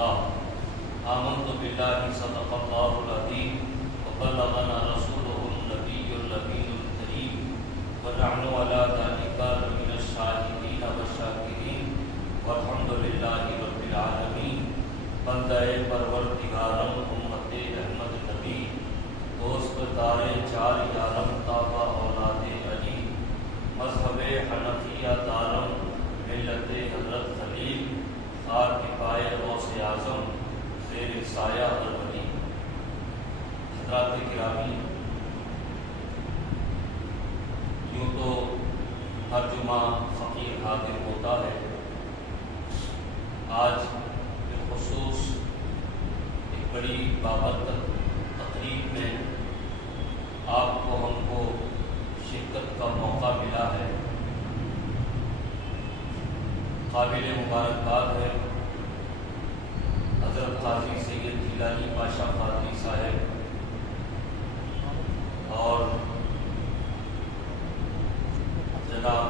الله آمنت بالله صدق الله العظيم وبلغنا رسوله النبي الأمين الكريم ونحن على ذلك لمن الشاهدين والشاكرين والحمد لله رب العالمين بندہ پروردگارم امت احمد نبی دوست دار چار یارم تابع اولاد علی مذہب حنفیہ دارم ملت حضرت خلیل خار کے پائے غوث اعظم زیر سایہ الولی حضرات گرامی، یوں تو ہر جمعہ فقیر حاضر ہوتا ہے، آج بالخصوص ایک بڑی بابرکت تقریب میں آپ کو ہم کو شرکت کا موقع ملا ہے۔ قابل مبارکباد ہے حضرت قاضی سید جیلانی پاشا قادری صاحب اور جناب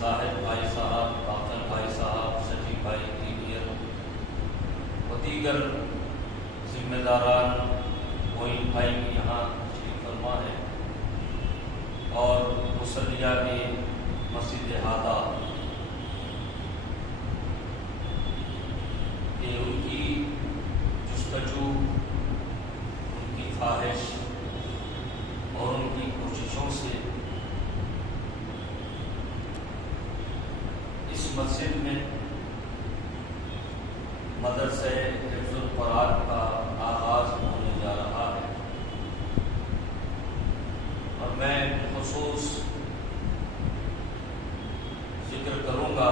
زاہد بھائی صاحب، باقر بھائی صاحب، شجیع بھائی انجینئر و دیگر ذمہ داران معین بھائی بھی یہاں تشریف فرما ہے، اور مصلیہ نے مسجد ہادہ کہ ان کی جستجو، ان کی خواہش اور ان کی کوششوں سے اس مسجد میں مدرسہ حفظ القرآن کا آغاز ہونے جا رہا ہے، اور میں خصوص ذکر کروں گا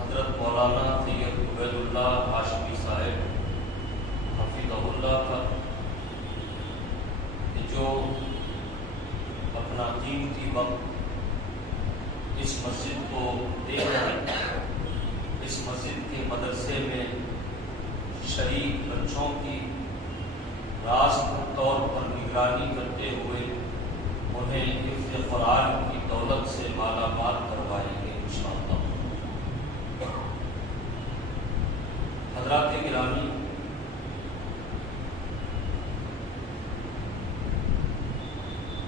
حضرت مولانا سید عبید اللہ ہاشمی صاحب حفظہ اللہ کا، کہ جو اپنا قیمتی وقت اس مسجد کو دے رہے ہیں، اس مسجد کے مدرسے میں شریک بچوں کی راست طور پر نگرانی کرتے ہوئے انہیں حفظ قرآن کی دولت سے مالا مال کروائیں گے انشاءاللہ۔ حضرات گرامی،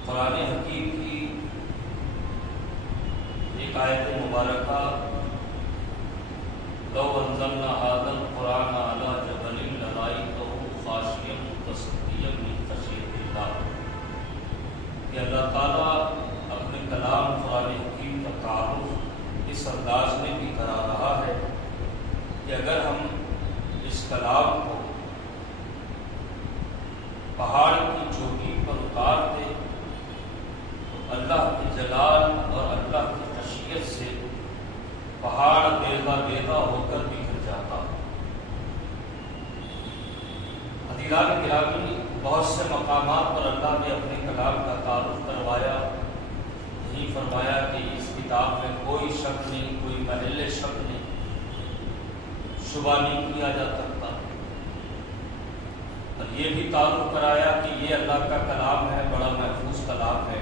قرآن حکیم کی ایک آیت مبارکہ لو انزلنا هذا القرآن على جبل لرأيته خاشعا متصدعا من خشیۃ اللہ، کہ اللہ تعالیٰ اپنے کلام قرآن حکیم کا تعارف اس انداز میں بھی کرا رہا ہے کہ اگر ہم اس کلام کو پہاڑ کی چوٹی پر اتار دیں تو اللہ کے جلال اور اللہ کی خشیت سے پہاڑ بیضا بیضا ہو کر بکھر جاتا۔ عزیزان گرامی، بہت سے مقامات پر اللہ نے اپنے کلام کا تعارف کروایا، یہی فرمایا کہ اس کتاب میں کوئی شک نہیں، کوئی محل شک نہیں، شبہ نہیں کیا جا سکتا، اور یہ بھی تعارف کرایا کہ یہ اللہ کا کلام ہے، بڑا محفوظ کلام ہے،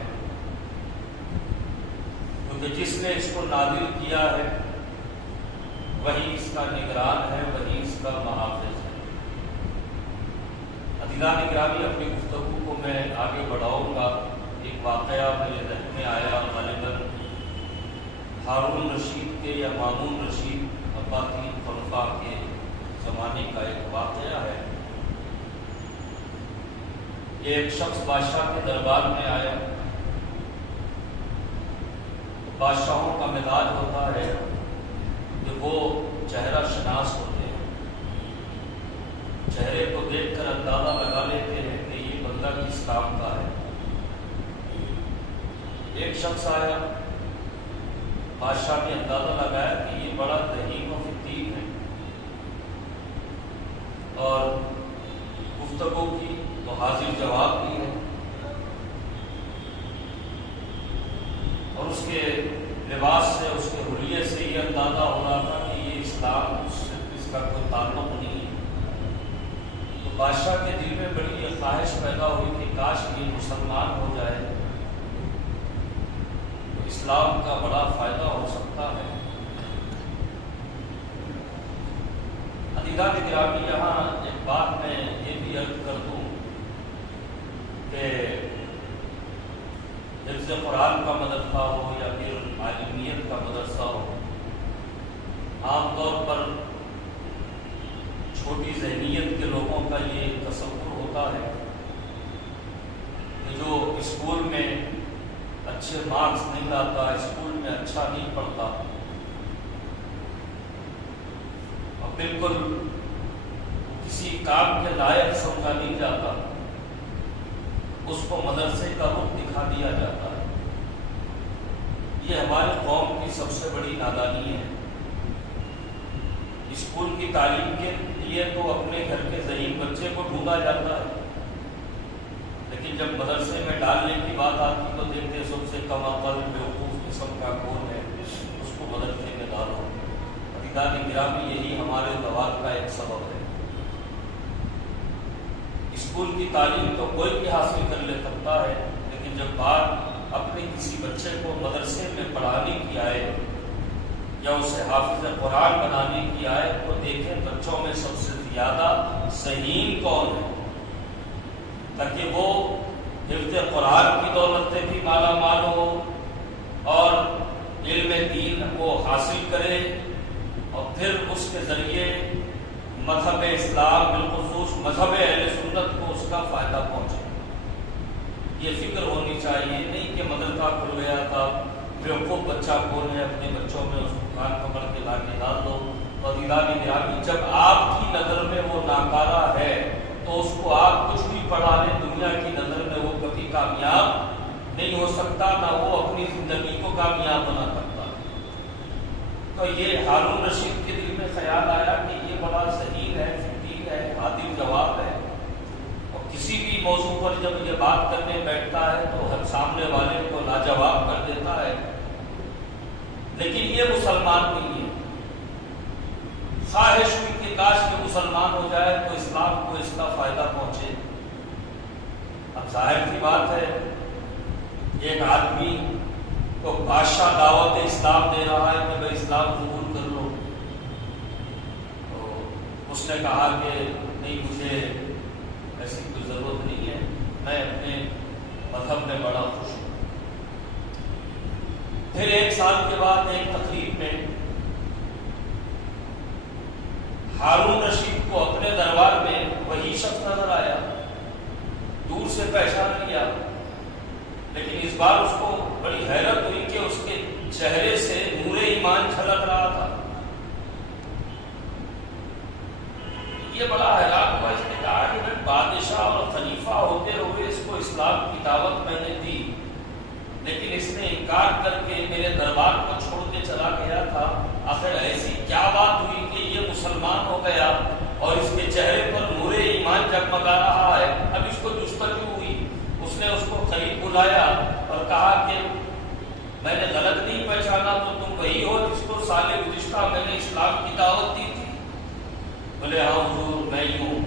کیونکہ جس نے اس کو نازل کیا ہے وہی اس کا نگران ہے، وہی اس کا محافظ ہے۔ عزیزان گرامی، اپنی گفتگو کو میں آگے بڑھاؤں گا۔ ایک واقعہ میرے ذہن میں آیا، غالباً ہارون رشید کے یا مامون رشید عباسین خلفاء کے زمانے کا ایک واقعہ ہے۔ یہ ایک شخص بادشاہ کے دربار میں آیا۔ بادشاہوں کا مزاج ہوتا ہے کہ وہ چہرہ شناس ہوتے ہیں، چہرے کو دیکھ کر اندازہ لگا لیتے ہیں کہ یہ بندہ کس کام کا ہے۔ ایک شخص آیا، بادشاہ نے اندازہ لگایا کہ یہ بڑا ذہین و فتیم ہے، اور گفتگو کی تو حاضر جواب بھی ہے، اور اس کے لباس سے، اس کے حلیے سے یہ اندازہ ہو رہا تھا کہ یہ اسلام سے اس کا کوئی تعلق نہیں ہے۔ تو بادشاہ کے دل میں بڑی یہ خواہش پیدا ہوئی کہ کاش یہ مسلمان ہو جائے تو اسلام کا بڑا فائدہ ہو سکتا ہے۔ عزیزان گرامی، یہاں ایک بات میں یہ بھی عرض کر دوں کہ حفظ قرآن کا مدرسہ ہو یا پھر عالمیت کا مدرسہ ہو، عام طور پر چھوٹی ذہنیت کے لوگوں کا یہ تصور ہوتا ہے کہ جو اسکول میں اچھے مارکس نہیں لاتا، اسکول میں اچھا نہیں پڑھتا اور بالکل کسی کام کے لائق سمجھا نہیں جاتا، اس کو مدرسے کا رخ دکھا دیا جاتا ہے۔ یہ ہماری قوم کی سب سے بڑی نادانی ہے۔ اسکول کی تعلیم کے لیے تو اپنے گھر کے ضعیف بچے کو ڈھونڈا جاتا ہے، لیکن جب مدرسے میں ڈالنے کی بات آتی تو دیکھتے سب سے کم عقل بیوقوف قسم کا کون ہے، اس کو مدرسے میں ڈالو۔ عزیزان گرامی، یہی ہمارے زوال کا ایک سبب ہے۔ اسکول کی تعلیم تو کوئی بھی حاصل کر لے سکتا ہے، لیکن جب بات اپنے کسی بچے کو مدرسے میں پڑھانے کی آئے یا اسے حافظ قرآن بنانے کی آئے تو دیکھیں بچوں میں سب سے زیادہ ذہین کون ہے، تاکہ وہ حفظ قرآن کی دولت سے بھی مالا مال ہو اور علم دین کو حاصل کرے اور پھر اس کے ذریعے مذہب اسلام بالخصوص مذہب اہل سنت کو اس کا فائدہ پہنچے۔ یہ فکر ہونی چاہیے، نہیں کہ مدرسہ کھل گیا تھا، بیوقوف بچہ کون ہے، اپنے بچوں میں اس کو کان پکڑ کے لا کے ڈال دو۔ اور عزیزان گرامی، جب آپ کی نظر میں وہ ناکارہ ہے تو اس کو آپ کچھ بھی پڑھا لیں، دنیا کی نظر میں وہ کبھی کامیاب نہیں ہو سکتا، نہ وہ اپنی زندگی کو کامیاب بنا سکتا۔ تو یہ ہارون رشید کے دل میں خیال آیا کہ یہ بڑا ذہین ہے، فقیر ہے، عادل جواب ہے، اور کسی بھی موضوع پر جب یہ بات کرنے بیٹھتا ہے تو ہر سامنے والے کو لاجواب کر دیتا ہے، لیکن یہ مسلمان نہیں ہے۔ خواہش کی کہ کاش کے مسلمان ہو جائے تو اسلام کو اس کا فائدہ پہنچے۔ اب ظاہر سی بات ہے، ایک آدمی کو بادشاہ دعوت اسلام دے رہا ہے کہ بھائی اسلام قبول کر لو، تو اس نے کہا کہ نہیں، مجھے ایسی کوئی ضرورت نہیں ہے، میں اپنے مذہب میں بڑا خوش ہوں۔ پھر ایک سال کے بعد ایک تقریب میں ہارون رشید کو اپنے دربار میں وہی شخص نظر آیا، دور سے پہچان لیا، لیکن اس بار اس کو بڑی حیرت ہوئی کہ اس کے چہرے سے نور ایمان چھلک رہا تھا۔ یہ بڑا حیران ہوا، اس نے کہا کہ میں بادشاہ اور خلیفہ ہوتے ہوئے اس کو اسلام کی دعوت میں نے دی، لیکن اس نے انکار کر کے میرے دربار کو چھوڑ کے چلا گیا تھا۔ آخر ایسی کیا بات ہوئی کہ یہ مسلمان ہو گیا اور اس کے چہرے پر نور ایمان جگمگا رہا ہے؟ اب اس کو جستجو ہوئی، اس نے اس کو قریب بلایا اور کہا کہ میں نے غلط نہیں پہچانا تو تم وہی ہو جس کو سال گزشتہ میں نے اسلام کی دعوت دی تھی؟ بولے ہاں حضور، میں ہی ہوں۔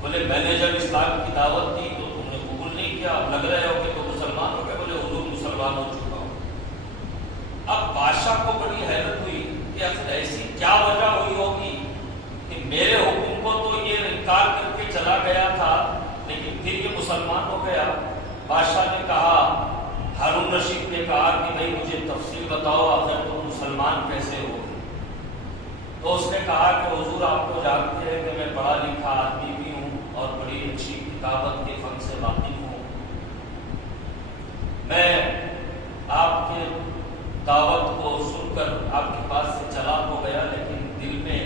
بولے میں نے جب اسلام کی دعوت دی تو تم نے قبول نہیں کیا، اب لگ رہے ہو کہ تم مسلمان ہو گئے؟ بولے حضور مسلمان ہو چکا ہوں۔ اب بادشاہ کو بڑی حیرت ہوئی کہ اصل ایسی کیا وجہ ہوئی ہوگی کہ میرے حکم کو تو یہ انکار کر کے چلا گیا تھا لیکن پھر یہ مسلمان ہو گیا۔ بادشاہ نے کہا، ہارون رشید نے کہا کہ بھائی مجھے تفصیل بتاؤ، آخر تم مسلمان کیسے ہو؟ تو اس نے کہا کہ حضور آپ تو جانتے ہیں کہ میں پڑھا لکھا آدمی بھی ہوں اور بڑی اچھی کتابت کے فن سے واقف ہوں۔ میں آپ کے دعوت کو سن کر آپ کے پاس سے چلا تو گیا، لیکن دل میں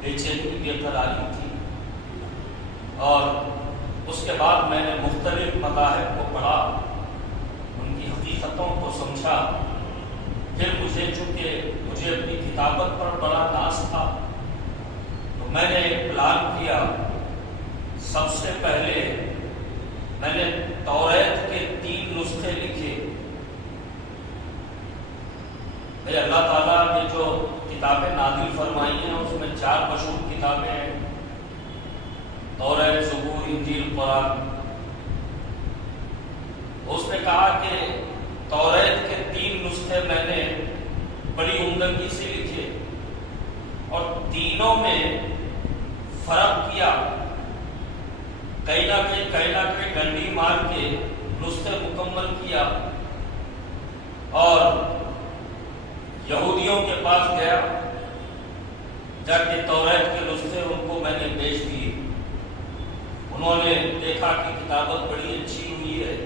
بے چینی بے قراری تھی، اور اس کے بعد میں نے مختلف مذاہب کو پڑھا، ان کی حقیقتوں کو سمجھا۔ پھر چونکہ مجھے اپنی کتابت پر بڑا ناز تھا تو میں نے ایک پلان کیا۔ سب سے پہلے میں نے توریت کے 3 نسخے لکھے۔ اللہ تعالیٰ نے جو کتابیں نازل فرمائی ہیں اس میں 4 مشہور کتابیں ہیں، توریت، زبور، انجیل، قرآن۔ اس نے کہا کہ توریت کے 3 نسخے میں نے بڑی عمدگی سے لکھے، اور تینوں میں فرق کیا، کہیں نہ کہیں ڈنڈی مار کے نسخے مکمل کیا اور یہودیوں کے پاس گیا، جا کے توریت کے نسخے ان کو میں نے بیچ دیے۔ انہوں نے دیکھا کہ کتابت بڑی اچھی ہوئی ہے،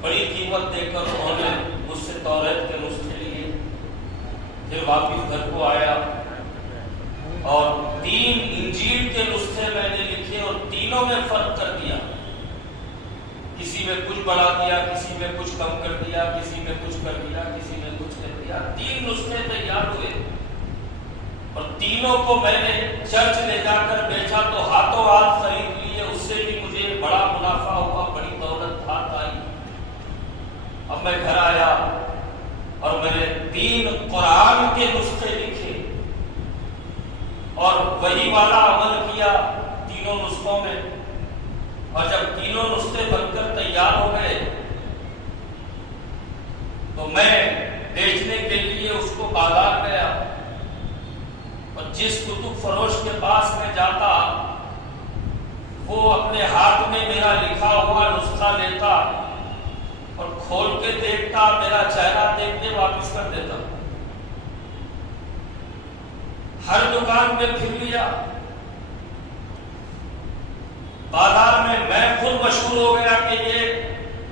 بڑی قیمت دے کر انہوں نے مجھ سے توریت کے نسخے لیے۔ پھر واپس گھر کو آیا اور 3 انجیل کے نسخے میں نے لکھے اور تینوں میں فرق کر دیا، کسی میں کچھ بڑھا دیا، کسی میں کچھ کم کر دیا، کسی میں کچھ کر دیا، کسی میں کچھ کر دیا۔ 3 نسخے تیار ہوئے اور تینوں کو میں نے چرچ لے جا کر بیچا تو ہاتھوں ہاتھ خرید لیے، اس سے بھی مجھے بڑا منافع ہوا، بڑی دولت ہاتھ آئی۔ اب میں گھر آیا اور میں نے 3 قرآن کے نسخے لکھے اور وہی والا عمل کیا تینوں نسخوں میں، اور جب تینوں نسخے بن کر تیار ہو گئے تو میں بیچنے کے لیے اس کو بازار گیا اور جس کتب فروش کے پاس میں جاتا وہ اپنے ہاتھ میں میرا لکھا ہوا نسخہ لیتا اور کھول کے دیکھتا، میرا چہرہ دیکھ کے واپس کر دیتا۔ ہر دکان میں پھر لیا، بازار میں خود مشہور ہو گیا کہ یہ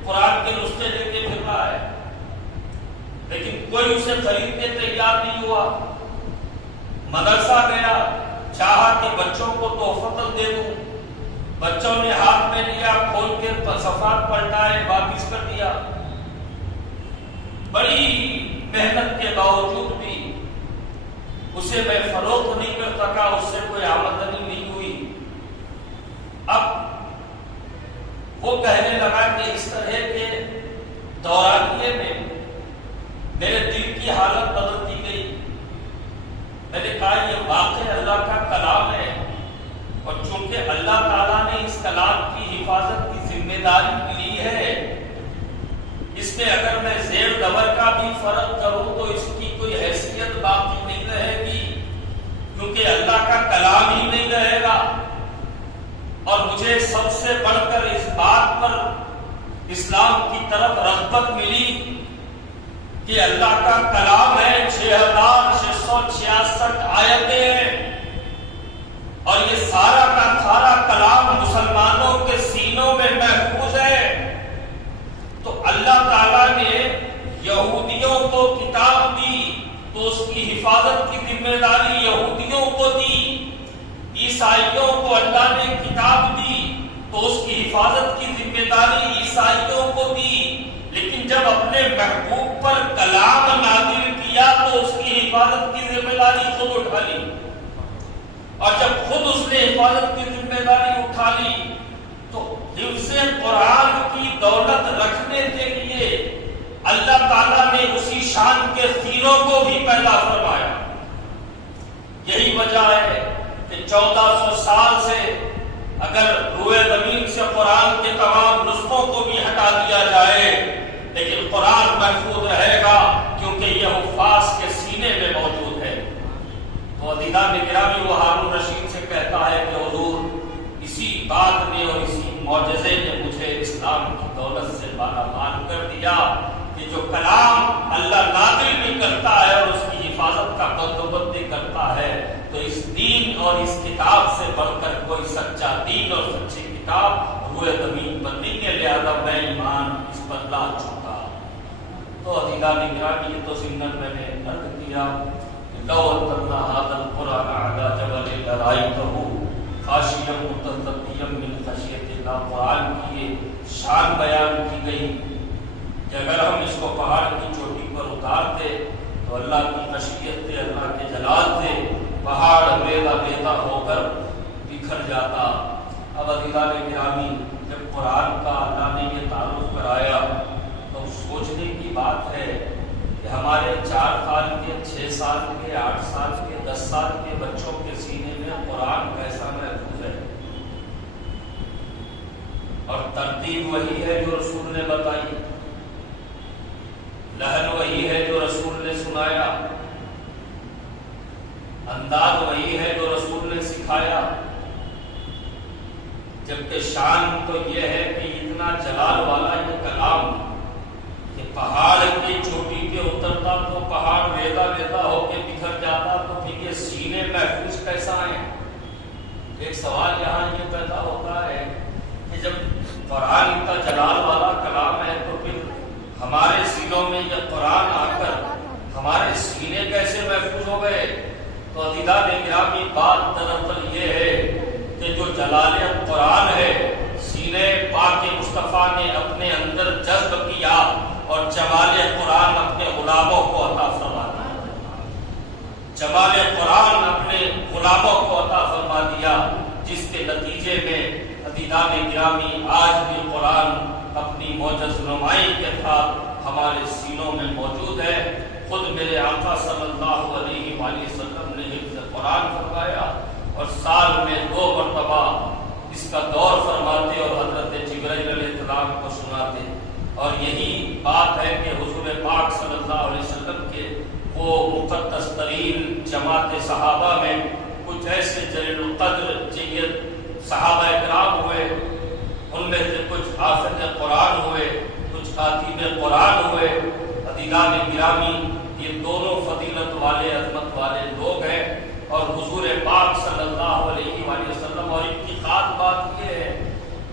قرآن کے نسخے لے کے پھر رہا ہے، لیکن کوئی اسے خریدنے تیار نہیں ہوا۔ مدرسہ گیا، چاہا کہ بچوں کو تحفۃ دے دوں، بچوں نے ہاتھ میں لیا، کھول کے صفحات پلٹائے، واپس کر دیا۔ بڑی محنت کے باوجود بھی اسے میں فروخت نہیں کر سکا، اس سے کوئی آمدنی نہیں ہوئی۔ اب وہ کہنے لگا کہ اس طرح کے دورانیے میں میرے دل کی حالت بدلتی گئی۔ میں نے کہا یہ واقع اللہ کا کلام ہے اور چونکہ اللہ تعالیٰ نے اس کلام کی حفاظت کی ذمہ داری لی ہے، اس میں اگر میں زیر زبر کا بھی فرق کروں تو اس کی کوئی حیثیت باقی نہیں رہے گی، کیونکہ اللہ کا کلام ہی نہیں رہے گا۔ اور مجھے سب سے بڑھ کر اس بات پر اسلام کی طرف رغبت ملی کہ اللہ کا کلام ہے، 6666 آیتیں ہیں اور یہ سارا کا سارا کلام مسلمانوں کے سینوں میں محفوظ ہے۔ تو اللہ تعالیٰ نے یہودیوں کو کتاب دی تو اس کی حفاظت کی ذمہ داری یہودیوں کو دی، عیسائیوں کو اللہ نے کتاب دی تو اس کی حفاظت کی ذمہ داری عیسائیوں کو دی، لیکن جب اپنے محبوب پر کلام نازل کیا تو اس کی حفاظت کی ذمہ داری خود اٹھا لی، اور جب خود اس نے حفاظت کی ذمہ داری اٹھا لی تو حفظ قرآن کی دولت رکھنے کے لیے اللہ تعالیٰ نے اسی شان کے سینوں کو بھی پیدا فرمایا۔ یہی وجہ ہے کہ 1400 سال سے اگر روئے زمین سے قرآن کے تمام نسخوں کو بھی ہٹا دیا جائے لیکن قرآن محفوظ رہے گا، کیونکہ یہ حفاظ کے سینے میں موجود ہے۔ تو عزیزان گرامی وہ ہارون رشید سے کہتا ہے کہ حضور اسی بات نے اور اسی معجزے نے مجھے اسلام کی دولت سے مالا مال کر دیا کہ جو کلام اللہ نازل بھی کرتا ہے اور اس کی حفاظت کا بندوبست بھی کرتا ہے، تو اس دین اور اس کتاب سے بڑھ کر کوئی سچا دین اور سچی کتاب روئے زمین پر نہیں ہے، لہذا میں ایمان اس پر لا چکا۔ تو عزیزان گرامی یہ تو ضمن میں نے عرض کیا لو انزلنا هذا القرآن على جبل لرأيته خاشعا متصدعا من خشیۃ اللہ۔ قرآن کی یہ شان بیان کی گئی کہ اگر ہم اس کو پہاڑ کی چوٹی پر اتارتے تو اللہ کی خشیت سے، اللہ کے جلال سے پہاڑ میلا بیتا ہو کر بکھر جاتا۔ اب عزیزان گرامی جب قرآن کا اللہ نے یہ تعارف کرایا تو سوچنے کی بات ہے کہ ہمارے 4 سال کے، 6 سال کے، 8 سال کے، 10 سال کے بچوں کے سینے میں قرآن کیسا محفوظ ہے، اور ترتیب وہی ہے جو رسول نے بتائی، لحن وہی ہے جو رسول نے سنایا، انداز وہی ہے جو رسول نے سکھایا، جبکہ شان تو یہ ہے کہ اتنا جلال والا یہ کلام کہ پہاڑ کی چوٹی پہ اترتا تو پہاڑ ریزہ ریزہ ہو کے بکھر جاتا، تو پھر یہ سینے محفوظ کیسا ہیں؟ ایک سوال یہاں یہ پیدا ہوتا ہے کہ جب قرآن کا جلال والا کلام ہے تو پھر ہمارے سینوں میں یہ قرآن آ کر ہمارے سینے کیسے محفوظ ہو گئے؟ تو عزیزان گرامی، بات دراصل یہ ہے کہ جو جلال قرآن ہے سینے پاک مصطفیٰ نے اپنے اندر جذب کیا اور جمال قرآن اپنے غلاموں کو عطا فرما دیا، جمال قرآن اپنے غلاموں کو عطا فرما دیا، جس کے نتیجے میں عزیزان گرامی آج بھی قرآن اپنی معجز نمائی کے ساتھ ہمارے سینوں میں موجود ہے۔ خود میرے آقا صلی اللہ علیہ وآلہ وسلم نے حفظ قرآن فرمایا اور سال میں 2 مرتبہ اس کا دور فرماتے اور حضرت جبرائیل علیہ السلام کو سناتے، اور یہی بات ہے کہ حضور پاک صلی اللہ علیہ وسلم کے وہ مقدس ترین جماعت صحابہ میں کچھ ایسے جلیل القدر جیت صحابہ اکرام ہوئے، ان میں سے کچھ حافظ قرآن ہوئے، کچھ کاتب قرآن ہوئے۔ عزیزان گرامی، یہ دونوں فضیلت والے عظمت والے لوگ ہیں، اور حضور پاک صلی اللہ علیہ وآلہ وسلم، اور ان کی خاص بات یہ ہے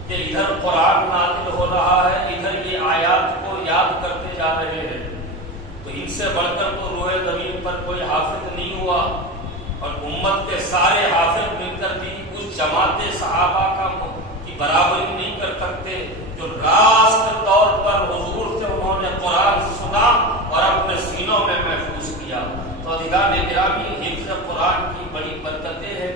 کہ ادھر قرآن نازل ہو رہا ہے، ادھر یہ آیات کو یاد کرتے جا رہے ہیں، تو ان سے بڑھ کر تو روح زمین پر کوئی حافظ نہیں ہوا، اور امت کے سارے حافظ مل کر بھی اس جماعت صحابہ کی برابری نہیں کر سکتے جو راست طور پر حضور سے انہوں نے قرآن سنا اور اپنے سینوں میں محفوظ کیا۔ تو عزیزان گرامی، حفظ قرآن کی بڑی برکتیں ہیں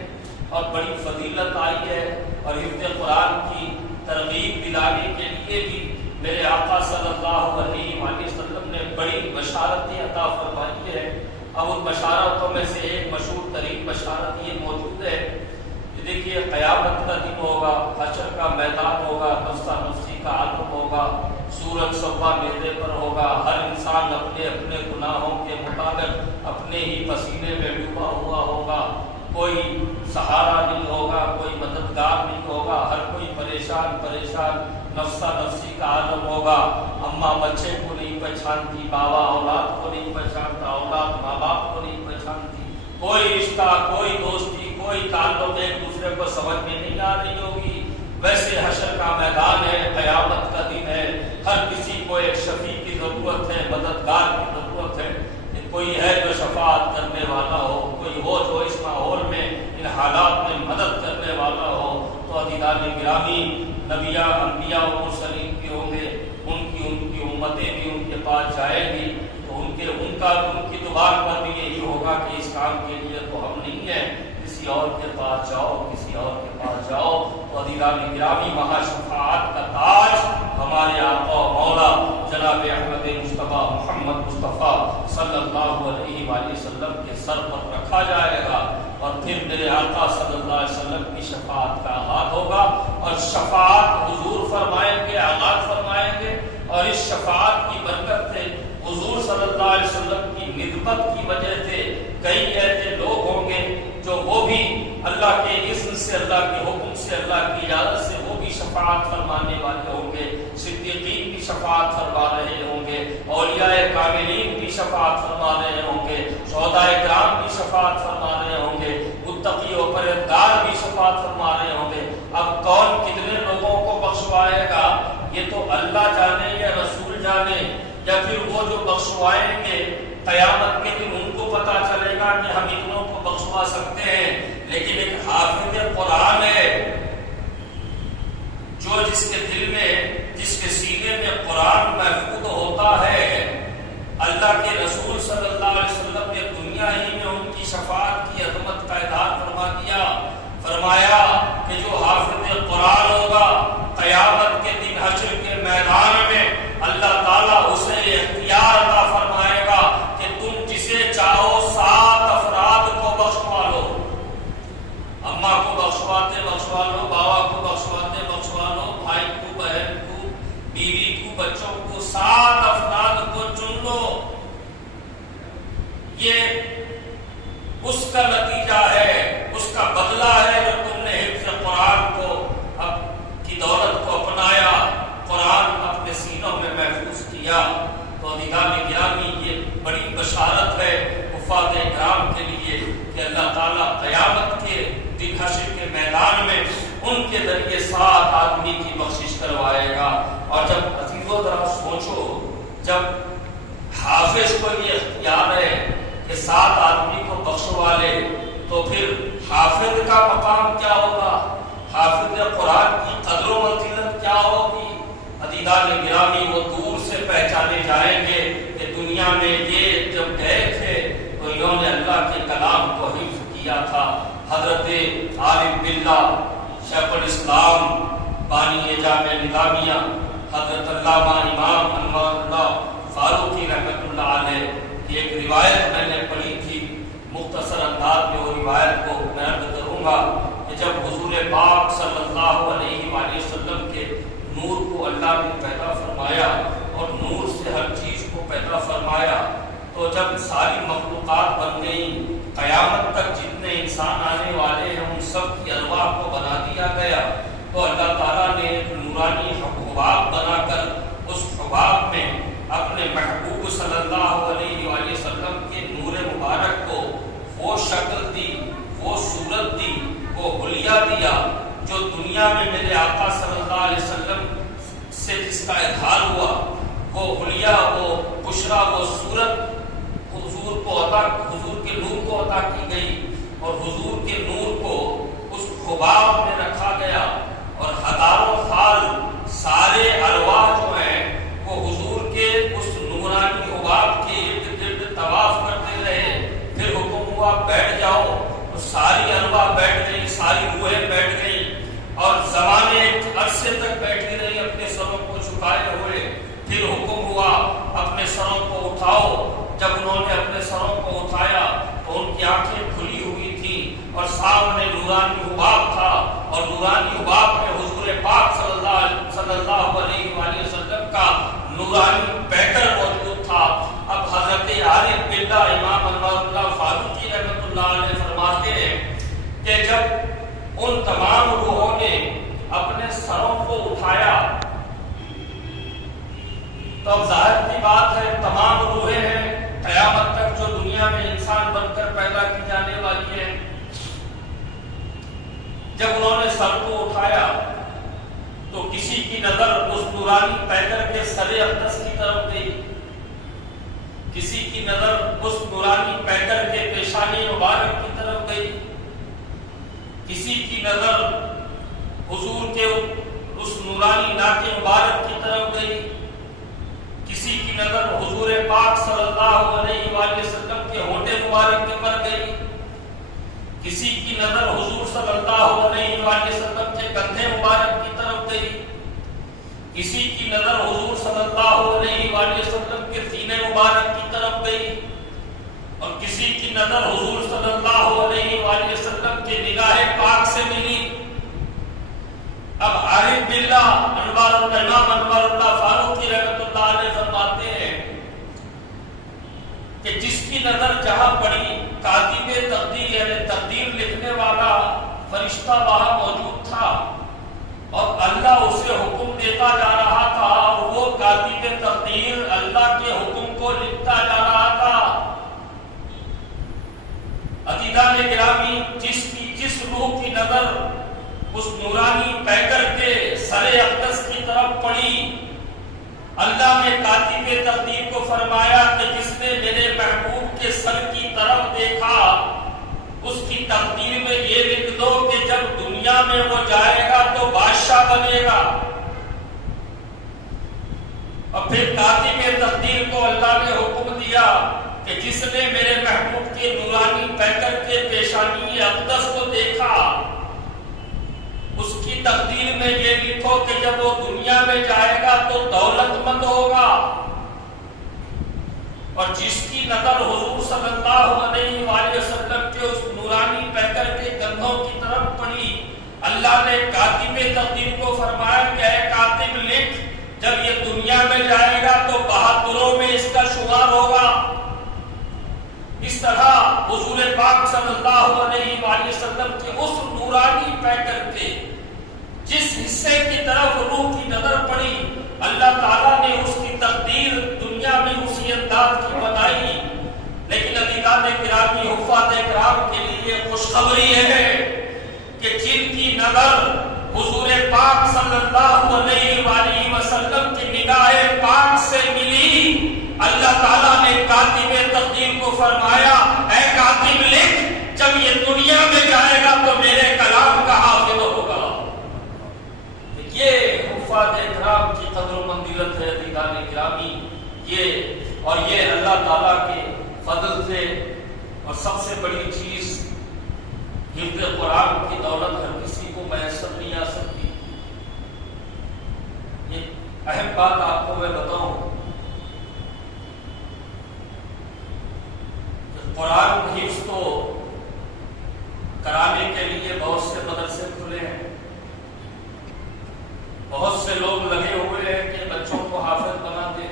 اور بڑی فضیلت آئی ہے، اور حفظ قرآن کی ترغیب دلانے کے لیے بھی میرے آقا صلی اللہ علیہ وآلہ وسلم نے بڑی بشارتیں عطا فرمائی ہے۔ اب ان بشارتوں میں سے ایک مشہور ترین بشارت یہ موجود ہے کہ دیکھیے قیامت کا دن ہوگا، حشر کا میدان ہوگا، نفسا نفسی کا عالم ہوگا، سورج صبح میدے پر ہوگا، ہر انسان اپنے اپنے گناہوں کے مطابق اپنے ہی پسینے میں ڈوبا ہوا ہوگا، کوئی سہارا نہیں ہوگا، کوئی مددگار نہیں ہوگا، ہر کوئی پریشان نفسا نفسی کا عالم ہوگا۔ اماں بچے کو نہیں پہچانتی، بابا اولاد کو نہیں پہچانتا، اولاد ماں باپ کو نہیں پہچانتی، کوئی رشتہ، کوئی دوستی، کوئی تعلق ایک دوسرے کو سمجھ میں نہیں آ رہی ہوگی۔ ویسے حشر کا میدان ہے، قیامت کا دن ہے، ہر کسی کو ایک شفیع کی ضرورت ہے، مددگار کی ضرورت ہے، کوئی ہے جو شفاعت کرنے والا ہو، کوئی ہو جو اس ماحول میں ان حالات میں مدد کرنے والا ہو۔ تو عزیزان گرامی، نبیاء انبیاء و مرسلین بھی ہوں گے، ان کی امتیں بھی ان کے پاس جائیں گی، تو ان کی زبان پر بھی یہی ہوگا کہ اس کام کے لیے تو ہم نہیں ہیں، کسی اور کے پاس جاؤ، کسی اور کے پاس جاؤ۔ تو عزیزان گرامی، وہاں شفاعت کا تاج ہمارے آقا و مولا جناب احمد مصطفیٰ محمد مصطفیٰ صلی اللہ علیہ وآلہ وسلم کے سر پر رکھا جائے گا، اور پھر میرے آقا صلی اللہ علیہ وسلم کی شفاعت کا آغاز ہوگا، اور شفاعت حضور فرمائیں گے، آغاز فرمائیں گے، اور اس شفاعت کی برکت سے حضور صلی اللہ علیہ وسلم کی نسبت کی وجہ سے کئی ایسے لوگ ہوں گے جو وہ بھی اللہ کے اذن سے، اللہ کے حکم سے، اللہ کی اجازت سے وہ بھی شفاعت فرمانے والے ہوں گے، صدیقین بھی شفاعت فرما رہے ہوں گے، اولیاء کاملین بھی شفاعت فرما رہے ہوں گے، شہداء کرام بھی شفاعت فرما رہے ہوں گے، متقی و پرہیزگار بھی شفاعت فرما رہے ہوں گے۔ اب کون کتنے لوگوں کو بخشوائے گا یہ تو اللہ جانے یا رسول جانے، یا پھر وہ جو بخشوائیں گے قیامت کے دن ان کو پتا چلے گا کہ ہم اتنوں کو بخشوا سکتے ہیں۔ لیکن ایک حافظ قرآن ہے جو جس کے دل میں، جس کے سینے میں قرآن محفوظ ہوتا ہے، اللہ کے رسول صلی اللہ علیہ وسلم نے دنیا ہی میں ان کی شفاعت کی عظمت کا اظہار فرما دیا، فرمایا کہ جو حافظ قرآن ہوگا قیامت کے دن حشر کے میدان میں اللہ تعالیٰ اسے اختیار عطا فرمائے گا کہ تم جسے چاہو 7 افراد کو بخشوا لو، اماں کو بخشوا لو، بابا کو بخشوا لو، بھائی کو، بہن کو، بیوی کو، بچوں کو، 7 افراد کو چن لو۔ یہ اس کا نتیجہ ہے، اس کا بدلہ ہے جو تم نے حفظ قرآن کو اب قیامت کے دن حشر کے میدان میں ان کے ذریعے 7 آدمی کی بخشش کروائے گا۔ اور جب عزیزو ذرا سوچو، جب حافظ کو یہ اختیار ہے کہ 7 آدمی کو بخشوا لے، تو پھر حافظ کا مقام کیا ہوگا؟ حافظ قرآن کی قدر و منزلت کیا ہوگی؟ عزیزان گرامی، وہ دور سے پہچانے جائیں گے کہ دنیا میں یہ جب گئے تھے تو انہوں نے اللہ کے کلام کو حفظ کیا تھا۔ حضرت عالم باللہ شیخ الاسلام بانی جامع نظامیہ حضرت علامہ امام انوار اللہ فاروقی رحمۃ اللہ علیہ کی ایک روایت میں نے پڑھی تھی، مختصر انداز میں وہ روایت کو میں عرض کروں گا کہ جب حضور پاک صلی اللہ علیہ وآلہ وسلم کے نور کو اللہ نے پیدا فرمایا اور نور سے ہر چیز کو پیدا فرمایا، تو جب ساری مخلوقات بن گئیں، قیامت تک جتنے انسان آنے والے ہیں ان سب کی ارواح کو بنا دیا گیا، تو اللہ تعالیٰ نے ایک نورانی حباب بنا کر اس حباب میں اپنے محبوب صلی اللہ علیہ وآلہ وسلم کے نور مبارک کو وہ شکل دی، وہ صورت دی، وہ حلیہ دیا جو دنیا میں میرے آقا صلی اللہ علیہ وسلم سے جس کا اظہار ہوا، وہ حلیہ، وہ بشرا، وہ صورت حضور کو عطا، حضور کے نور کو عطا کی گئی، اور حضور کے نور کو اس حباب میں رکھا گیا، اور ہزاروں سال سارے ارواح جو ہیں وہ حضور کے اس نورانی حباب کے ارد گرد طواف کرتے رہے۔ پھر حکم ہوا بیٹھ جاؤ، تو ساری ارواح بیٹھ گئی، ساری روحیں بیٹھ گئی، اور زمانے ایک عرصے تک بیٹھی رہی اپنے سروں کو جھکائے ہوئے۔ پھر حکم ہوا اپنے سروں کو اٹھاؤ۔ جب انہوں نے اپنے سروں کو اٹھایا تو ان کی آنکھیں کھلی ہوئی تھیں اور سامنے نورانی حباب تھا، اور نورانی حباب میں حضور پاک صلی اللہ علیہ وآلہ وسلم کا نورانی پیکر موجود تھا۔ اب حضرت عالم باللہ امام انوار اللہ فاروقی رحمۃ اللہ علیہ فرماتے ہیں کہ جب ان تمام روحوں نے اپنے سروں کو اٹھایا تو اب ظاہر کی بات ہے تمام روحیں ہیں قیامت تک جو دنیا میں انسان بن کر پیدا کی جانے والی ہیں۔ جب انہوں نے سر کو اٹھایا تو کسی کی نظر اس نورانی پیکر کے سر اقدس کی طرف گئی، کسی کی نظر اس نورانی پیکر کے پیشانی مبارک کی طرف گئی، کسی کی نظر حضور کے اس نورانی ناک مبارک کی طرف گئی، کسی کی نظر حضور پاک صلی اللہ علیہ وآلہ وسلم کے ہونٹ مبارک کے پر گئی، کسی کی نظر حضور صلی اللہ علیہ وآلہ وسلم کے کندھے مبارک کی طرف گئی، کسی کی نظر حضور صلی اللہ علیہ وآلہ وسلم کے سینے مبارک کی طرف گئی، اور کسی کی نظر حضور صلی اللہ علیہ وآلہ وسلم کے نگاہ پاک سے ملی۔ اب عارف باللہ امام انوار اللہ فاروقی رحمۃ اللہ علیہ فرماتے ہیں کہ جس کی نظر جہاں پڑی کاتب تقدیر یعنی تقدیر لکھنے والا فرشتہ وہاں موجود تھا، اور اللہ اسے حکم دیتا جا رہا تھا، اور وہ کاتب تقدیر اللہ کے حکم کو لکھتا جا رہا تھا۔ عزیزان گرامی، جس روح کی نظر اس نورانی پیکر کے سر اقدس کی طرف پڑی، اللہ نے کاتب تقدیر کو فرمایا کہ جس نے میرے محبوب کے سر کی طرف دیکھا اس کی تقدیر میں یہ لکھ دو کہ جب دنیا میں وہ جائے گا تو بادشاہ بنے گا۔ اور پھر کاتب تقدیر کو اللہ نے حکم دیا کہ جس نے میرے محبوب کے نورانی پیکر کے پیشانی اقدس کو دیکھا اس کی تقدیر میں یہ لکھو کہ جب وہ دنیا میں جائے گا تو دولت مند ہوگا۔ اور جس کی نظر حضور صلی اللہ علیہ وآلہ وسلم کے اس نورانی پیکر کے کندھوں کی طرف پڑی، اللہ نے کاتب تقدیر کو فرمایا کہ اے کاتب لکھ، جب یہ دنیا میں جائے گا تو بہادروں میں اس کا شمار ہوگا۔ اس طرح حضور پاک صلی اللہ علیہ وآلہ وسلم کے اس نورانی پیکر کے جس حصے کی طرف روح کی نظر پڑی، اللہ تعالیٰ نے اس کی تقدیر دنیا میں اسی انداز کی بتائی، لیکن ابھی عزیزان گرامی حفاظ کرام کے لیے خوشخبری ہے کہ جن کی نظر حضور پاک صلی اللہ علیہ وآلہ وسلم کی نگاہ پاک سے ملی، اللہ تعالیٰ نے کاتب تقدیر کو فرمایا اے کاتب لکھ، جب یہ دنیا میں جائے گا تو میرے کلام کا حافظ ہوگا۔ یہ حفاظ کرام کی قدر و منزلت ہے عزیزان گرامی، یہ اللہ تعالیٰ کے فضل سے، اور سب سے بڑی چیز حفظ قرآن کی دولت ہر کسی کو میسر نہیں آ سکتی۔ یہ اہم بات آپ کو میں بتاؤں، قرآن حفظ تو کرانے کے لیے بہت سے مدرسے کھلے ہیں، بہت سے لوگ لگے ہوئے ہیں کہ بچوں کو حافظ بنا دیں،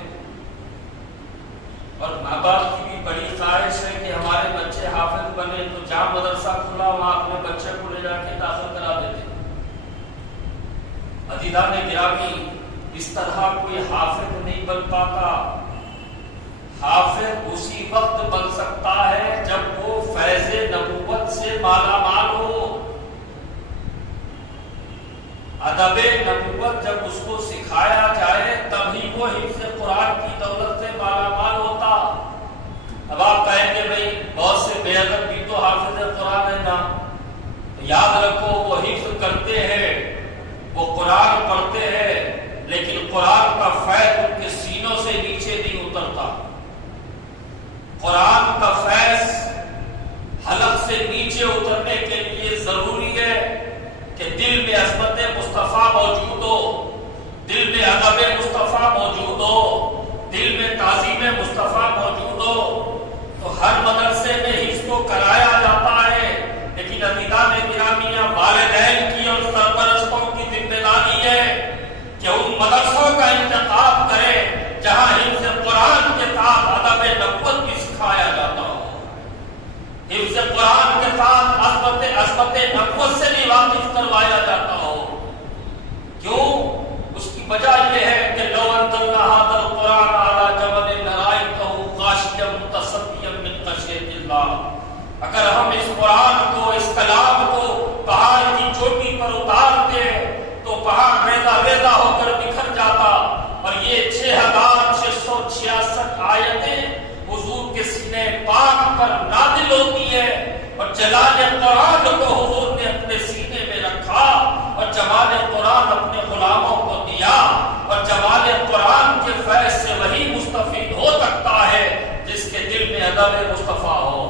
اور ماں باپ کی بھی بڑی خواہش ہے کہ ہمارے بچے حافظ بنے، تو جہاں مدرسہ کھلا وہاں اپنے بچے کو لے جا کے داخل کرا دیتے۔ عزیزان گرامی، اس طرح کوئی حافظ نہیں بن پاتا۔ حافظ اسی وقت بن سکتا ہے جب وہ فیض نبوت سے مالا مال ہو، ادب نبوت جب اس کو سکھایا جائے تبھی وہ حفظ قرآن کی دولت سے مالا مال ہوتا۔ اب آپ کہیں گے بھائی بہت سے بے ادب بھی تو حافظ قرآن ہے نا، تو یاد رکھو وہ حفظ کرتے ہیں، وہ قرآن پڑھتے ہیں، لیکن قرآن کا فیض ان کے سینوں سے نیچے نہیں اترتا۔ قرآن کا فیض حلق سے نیچے اترنے کے لیے ضروری ہے کہ دل میں عظمت مصطفیٰ موجود ہو، دل میں ادب مصطفیٰ موجود ہو، دل میں تعظیم مصطفیٰ موجود ہو۔ تو ہر مدرسے میں حفظ کو کرایا جاتا ہے، لیکن عزیزان گرامی والدین کی اور سرپرستوں کی ذمہ داری ہے کہ ان مدرسوں کا انتخاب کرے جہاں حفظ قرآن کے ساتھ ادب نبوت بھی سکھایا جاتا ہو، حفظ قرآن کے ساتھ عظمت نبوت سے بھی واقف کروایا جاتا ہو۔ کیوں؟ اس کی وجہ یہ ہے کہ لو انزلنا ھذا القرآن علی جبل لرأیتہ خاشعا متصدعا من خشیۃ اللہ، اگر ہم اس قرآن کو، اس کلام کو پہاڑ کی چوٹی پر اتارتے تو پہاڑ ریزہ ریزہ ہو کر بکھر جاتا۔ اور یہ 6666 آیتیں حضور کے سینے پاک پر نازل ہوتی ہے، اور جلال قرآن کو حضور نے اپنے سینے میں رکھا، اور جمال قرآن اپنے غلاموں کو دیا، اور جمال قرآن کے فیض سے وہی مستفید ہو سکتا ہے جس کے دل میں ادب مصطفیٰ ہو،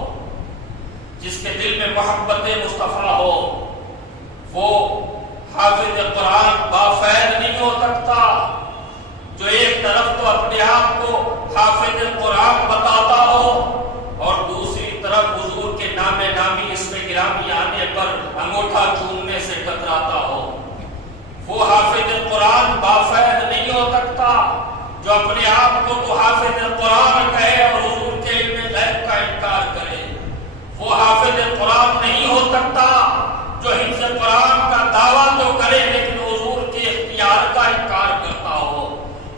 جس کے دل میں محبت مصطفیٰ ہو۔ وہ حافظ قرآن بافید نہیں ہو سکتا جو ایک طرف تو اپنے آپ کو حافظ قرآن بتاتا ہو اور دوسری طرف حضور کے نام نامی اسم گرامی آنے پر انگوٹھا چومنے سے کتراتا ہو۔ وہ حافظ قرآن بافید نہیں ہو سکتا جو اپنے آپ کو تو حافظ قرآن کہے اور حضور کے علم غیب کا انکار کرے۔ وہ حافظ قرآن نہیں ہو سکتا جو حفظ قرآن کا دعویٰ تو کرے لیکن حضور کے اختیار کا انکار کرتا ہو،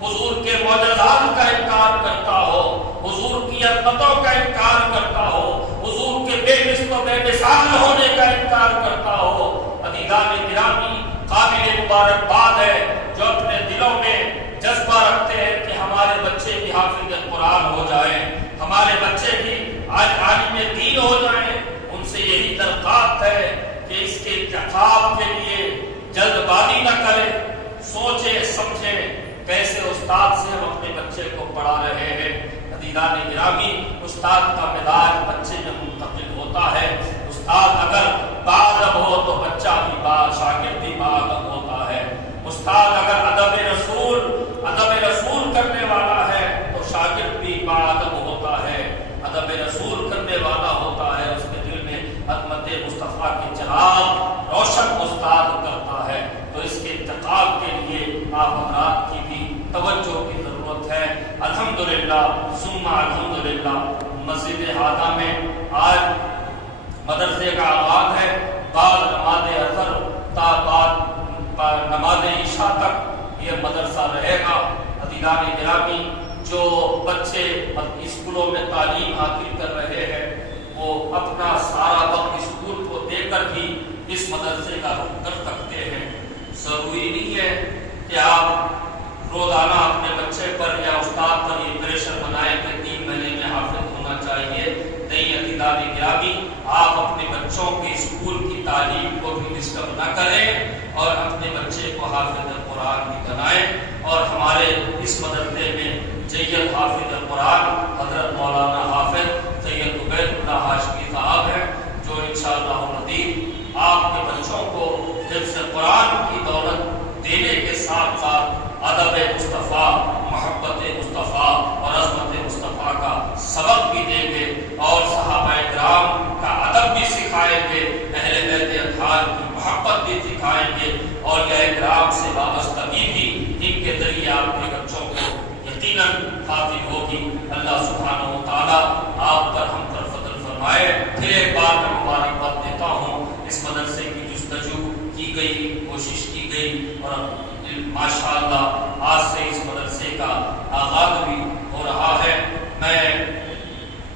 حضور کے معجزات کا انکار کرتا ہو، حضور کی عظمتوں کا انکار کرتا ہو، حضور کے بے مثل و بے مثال ہونے کا انکار کرتا ہو۔ عزیزان گرامی، قابل مبارکباد ہے جو اپنے دلوں میں جذبہ رکھتے ہیں کہ ہمارے بچے بھی حافظ قرآن ہو جائیں، ہمارے بچے بھی آج عالم دین ہو جائیں۔ ان سے یہی درخواست ہے کہ اس کے انتخاب کے لیے جلد بازی نہ کریں، سوچیں سمجھیں کیسے استاد سے ہم اپنے بچے کو پڑھا رہے ہیں۔ عزیزان گرامی، استاد کا مزاج بچے میں منتقل ہوتا ہے۔ استاد اگر باادب ہو تو بچہ بھی شاگرد بھی باادب ہوتا ہے۔ استاد اگر ادب رسول کرنے والا ہے تو شاگرد بھی باادب ہوتا ہے، ادب رسول کرنے والا ہوتا ہے، اس کے دل میں عظمت مصطفیٰ کے چراغ روشن استاد کرتا ہے۔ تو اس کے انتخاب کے لیے آپ حضرات کی بھی توجہ کی ضرورت ہے۔ الحمدللہ ثم الحمدللہ، مسجد ہادہ میں آج مدرسے کا آغاز ہے، بعد نماز اثر تا بعد نماز عشاء تک یہ مدرسہ رہے گا۔ عزیزان گرامی، جو بچے اسکولوں میں تعلیم حاصل کر رہے ہیں اپنا سارا وقت اسکول کو دے کر بھی اس مدرسے کا رخ کر سکتے ہیں۔ ضروری نہیں ہے کہ آپ روزانہ اپنے بچے پر یا استاد پر یہ پریشر بنائیں کہ 3 مہینے میں حافظ ہونا چاہیے۔ نہیں عزیزان گرامی، آپ اپنے بچوں کی اسکول کی تعلیم کو بھی ڈسٹرب نہ کریں اور اپنے بچے کو حافظ قرآن بھی بنائیں۔ اور ہمارے اس مدرسے میں جید حافظ قرآن حضرت مولانا حافظ سید عبید اللہ ہاشمی صاحب ہیں، جو انشاءاللہ العزیز آپ کے بچوں کو حفظ قرآن کی دولت دینے کے ساتھ ساتھ ادب مصطفیٰ، محبت مصطفیٰ اور عظمت مصطفیٰ کا سبق بھی دیں گے اور صحابہ کرام کا ادب بھی سکھائیں گے، اہل بیت اطہار کی محبت بھی سکھائیں گے، اولیاء کرام سے وابستگی بھی ان کے ذریعے آپ کے بچوں کو یقیناً حاصل ہوگی۔ اللہ سبحانہ و تعالیٰ آپ پر ہم پر فضل فرمائے۔ پھر ایک بار میں مبارکباد دیتا ہوں، اس مدرسے کی جستجو کی گئی، کوشش کی گئی اور ماشاءاللہ آج سے اس مدرسے کا آغاز بھی ہو رہا ہے۔ میں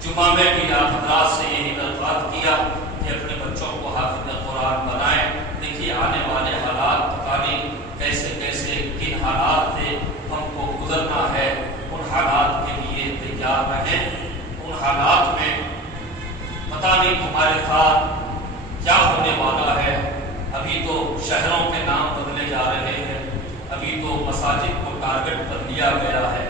جمعہ میں بھی آپ حضرات سے یہی درخواست کیا کہ اپنے بچوں کو حافظ قرآن بنائیں۔ دیکھیے آنے والے حالات پتہ نہیں کیسے کیسے کن حالات سے ہم کو گزرنا ہے، ان حالات کے لیے تیار رہیں۔ ان حالات میں پتہ نہیں ہمارے ساتھ کیا ہونے والا ہے۔ ابھی تو شہروں کے نام بدلے جا رہے ہیں، ابھی تو مساجد کو ٹارگٹ پر لیا گیا ہے،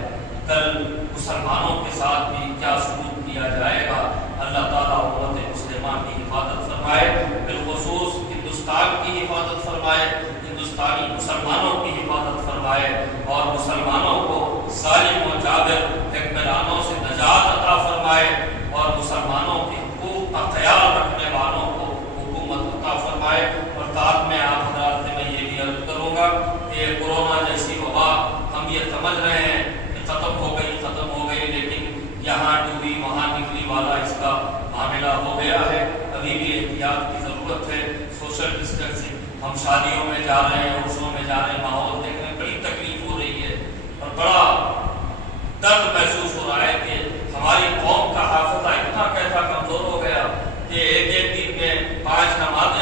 کل مسلمانوں کے ساتھ بھی کیا سلوک کیا جائے گا۔ اللہ تعالیٰ امت مسلمہ کی حفاظت فرمائے، بالخصوص ہندوستان کی حفاظت فرمائے، ہندوستانی مسلمانوں کی حفاظت فرمائے اور مسلمانوں کو ظالم و جابر حکمرانوں سے نجات عطا فرمائے اور مسلمانوں کے حقوق کا خیال رکھنے والوں کو حکومت عطا فرمائے۔ اور ساتھ میں آپ حضرات سے میں یہ بھی عرض کروں گا کہ کورونا جیسی وبا ہم یہ سمجھ رہے ہیں کہ ختم ہو گئی، لیکن یہاں ڈوبی وہاں نکلی والا اس کا معاملہ ہو گیا ہے۔ ابھی بھی احتیاط کی ضرورت ہے، سوشل ڈسٹینسنگ، ہم شادیوں میں جا رہے ہیں، عرسوں میں جا رہے ہیں، ماحول دیکھ رہے ہیں، بڑی تکلیف ہو رہی ہے اور بڑا درد محسوس ہو رہا ہے کہ ہماری قوم کا حافظہ اتنا کیسا کمزور ہو گیا کہ ایک دن میں 5 نمازیں